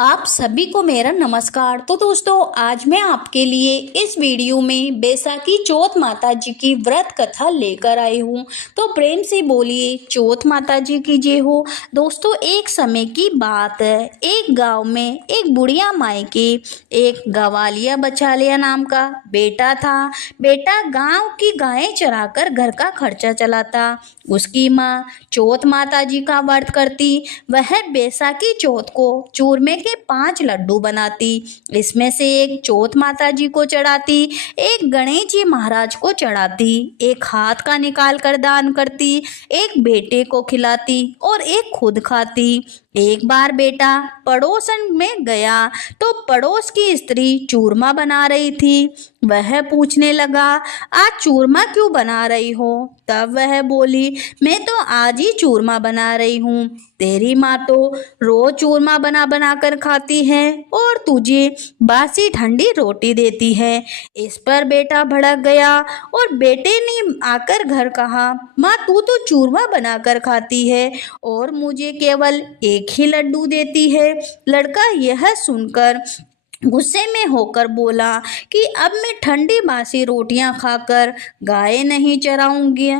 आप सभी को मेरा नमस्कार। तो दोस्तों, आज मैं आपके लिए इस वीडियो में बैसाखी चौथ माता जी की व्रत कथा लेकर आई हूँ। तो प्रेम से बोलिए चौथ माता जी की जय हो। दोस्तों, एक समय की बात है। एक गांव में एक बुढ़िया माई के एक गवालिया बछालिया नाम का बेटा था। बेटा गांव की गायें चराकर घर का खर्चा चलाता। उसकी माँ चौथ माता जी का व्रत करती। वह बैसाखी चौथ को चूरमे के 5 लड्डू बनाती। इसमें से एक चौथ माता जी को चढ़ाती, एक गणेश जी महाराज को चढ़ाती, एक हाथ का निकाल कर दान करती, एक बेटे को खिलाती और एक खुद खाती। एक बार बेटा पड़ोसन में गया तो पड़ोस की स्त्री चूरमा बना रही थी। वह पूछने लगा, आज चूरमा क्यों बना रही हो? तब वह बोली, मैं तो आज ही चूरमा बना रही हूँ। तेरी माँ तो रोज चूरमा बना बना कर खाती है और तुझे बासी ठंडी रोटी देती है। इस पर बेटा भड़क गया और बेटे ने आकर घर कहा, माँ तू तो चूरमा बनाकर खाती है और मुझे केवल एक ही लड्डू देती है। लड़का यह सुनकर गुस्से में होकर बोला कि अब मैं ठंडी बासी रोटियां खाकर गाय नहीं चराऊंगी।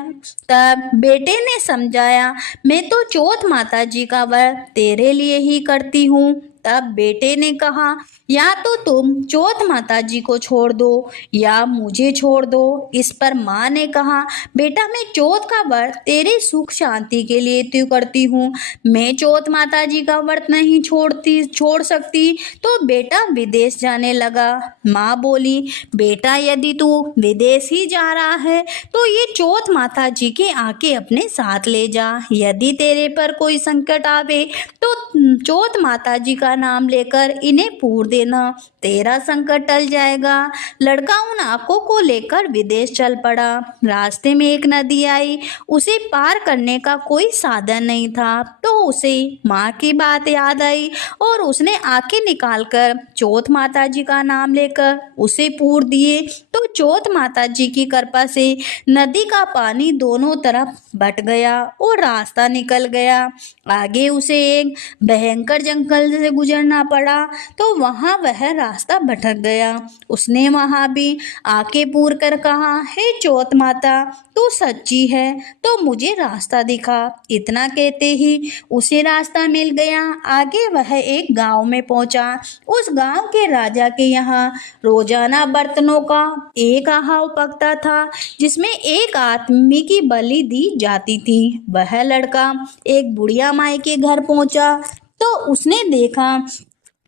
तब बेटे ने समझाया, मैं तो चौथ माता जी का व्रत तेरे लिए ही करती हूँ। तब बेटे ने कहा, या तो तुम चौथ माता जी को छोड़ दो या मुझे छोड़ दो। इस पर माँ ने कहा, बेटा मैं चौथ का व्रत तेरे सुख शांति के लिए तो करती हूँ। मैं चौथ माता जी का व्रत नहीं छोड़ सकती। तो बेटा विदेश जाने लगा। माँ बोली, बेटा यदि तू विदेश ही जा रहा है तो ये चौथ माता जी के आके अपने साथ ले जा। यदि तेरे पर कोई संकट आवे तो चौथ माता जी का नाम लेकर इन्हें पूर देना, तेरा संकट टल जाएगा। लड़का उन आंखों को लेकर विदेश चल पड़ा। रास्ते में एक नदी आई। उसे पार करने का कोई साधन नहीं था तो उसे माँ की बात याद आई और उसने आंखें निकालकर चौथ माता जी का नाम लेकर उसे पूर दिए। तो चौथ माता जी की कृपा से नदी का पानी दोनों तरफ बट गया और रास्ता निकल गया। आगे उसे एक भयंकर जंगल से गुजरना पड़ा तो वहां वह रास्ता भटक गया। उसने वहां भी आके पूर कर कहा, हे चौथ माता तू सच्ची है तो मुझे रास्ता दिखा। इतना कहते ही उसे रास्ता मिल गया। आगे वह एक गांव में पहुंचा। उस गांव के राजा के यहाँ रोजाना बर्तनों का एक आहाव पकता था जिसमें एक आदमी की बलि दी जाती थी। वह लड़का एक बुढ़िया माई के घर पहुंचा तो उसने देखा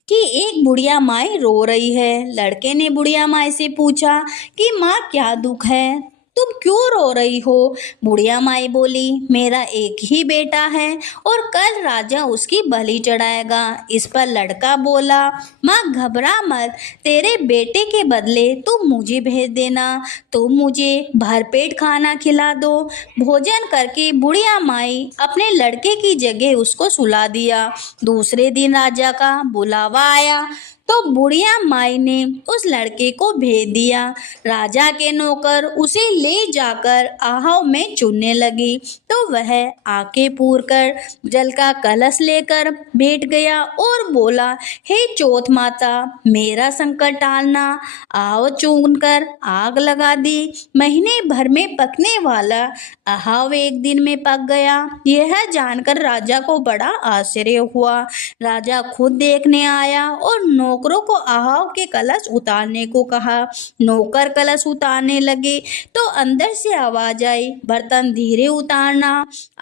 कि एक बुढ़िया माई रो रही है। लड़के ने बुढ़िया माई से पूछा कि माँ क्या दुख है, तुम क्यों रो रही हो? बुढ़िया माई बोली, मेरा एक ही बेटा है और कल राजा उसकी बलि चढ़ाएगा। इस पर लड़का बोला, माँ घबरा मत, तेरे बेटे के बदले तुम मुझे भेज देना। तुम मुझे भरपेट खाना खिला दो। भोजन करके बुढ़िया माई अपने लड़के की जगह उसको सुला दिया। दूसरे दिन राजा का बुलावा आया तो बुढ़िया माई ने उस लड़के को भेज दिया। राजा के नौकर उसे ले जाकर आहाव में चुनने लगी तो वह आके पूर कर जल का कलश लेकर बैठ गया और बोला, हे चौथ माता मेरा संकट टालना। आहाव चुन कर आग लगा दी। महीने भर में पकने वाला आहाव एक दिन में पक गया। यह जानकर राजा को बड़ा आश्चर्य हुआ। राजा खुद देखने आया और नौकरों को आहाव के कलश उतारने को कहा। नौकर कलश उतारने लगे तो अंदर से आवाज आई, बर्तन धीरे उतारना।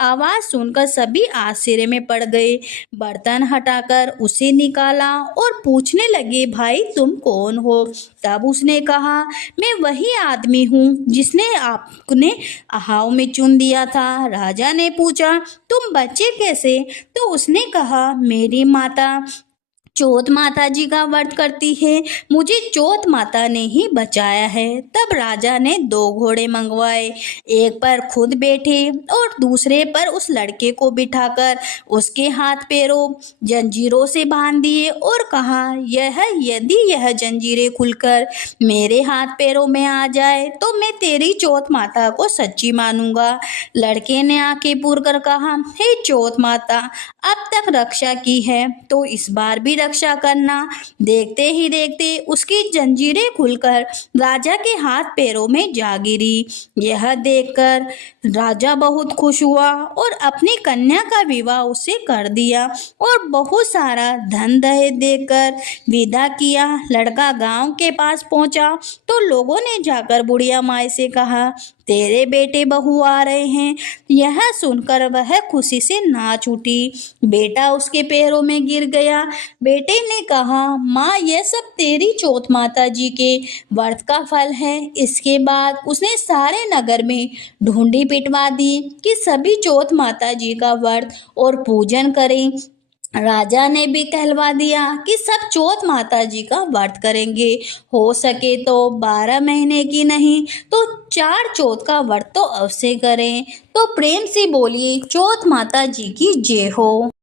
आवाज सुनकर सभी आश्चर्य में पड़ गए। बर्तन हटाकर उसे निकाला और पूछने लगे, भाई तुम कौन हो? तब उसने कहा, मैं वही आदमी हूँ जिसने आपने आहाव में चुन दिया था। राजा ने पूछा, तुम बच्चे कैसे? तो उसने कहा, मेरी माता चौथ माता जी का व्रत करती है, मुझे चौथ माता ने ही बचाया है। तब राजा ने 2 घोड़े मंगवाए, एक पर खुद बैठे और दूसरे पर उस लड़के को बिठाकर उसके हाथ पैरों जंजीरों से बांध दिए और कहा, यदि यह जंजीरें खुलकर मेरे हाथ पैरों में आ जाए तो मैं तेरी चौथ माता को सच्ची मानूंगा। लड़के ने आंखें पूर कर कहा, हे चौथ माता अब तक रक्षा की है तो इस बार भी रक्षा करना। देखते ही देखते उसकी जंजीरें खुलकर राजा के हाथ पैरों में जा गिरी। यह देखकर राजा बहुत खुश हुआ और अपनी कन्या का विवाह उससे कर दिया और बहुत सारा धन दहेज देकर विदा किया। लड़का गांव के पास पहुंचा तो लोगों ने जाकर बुढ़िया माई से कहा, तेरे बेटे बहू आ रहे हैं। यह सुनकर वह खुशी से नाच उठी। बेटा उसके पैरों में गिर गया। बेटे ने कहा, माँ यह सब तेरी चौथ माता जी के व्रत का फल है। इसके बाद उसने सारे नगर में ढूंढी पिटवा दी कि सभी चौथ माता जी का व्रत और पूजन करें। राजा ने भी कहलवा दिया कि सब चौथ माता जी का व्रत करेंगे। हो सके तो 12 महीने की नहीं तो 4 चौथ का व्रत तो अवश्य करें। तो प्रेम से बोलिए चौथ माता जी की जय हो।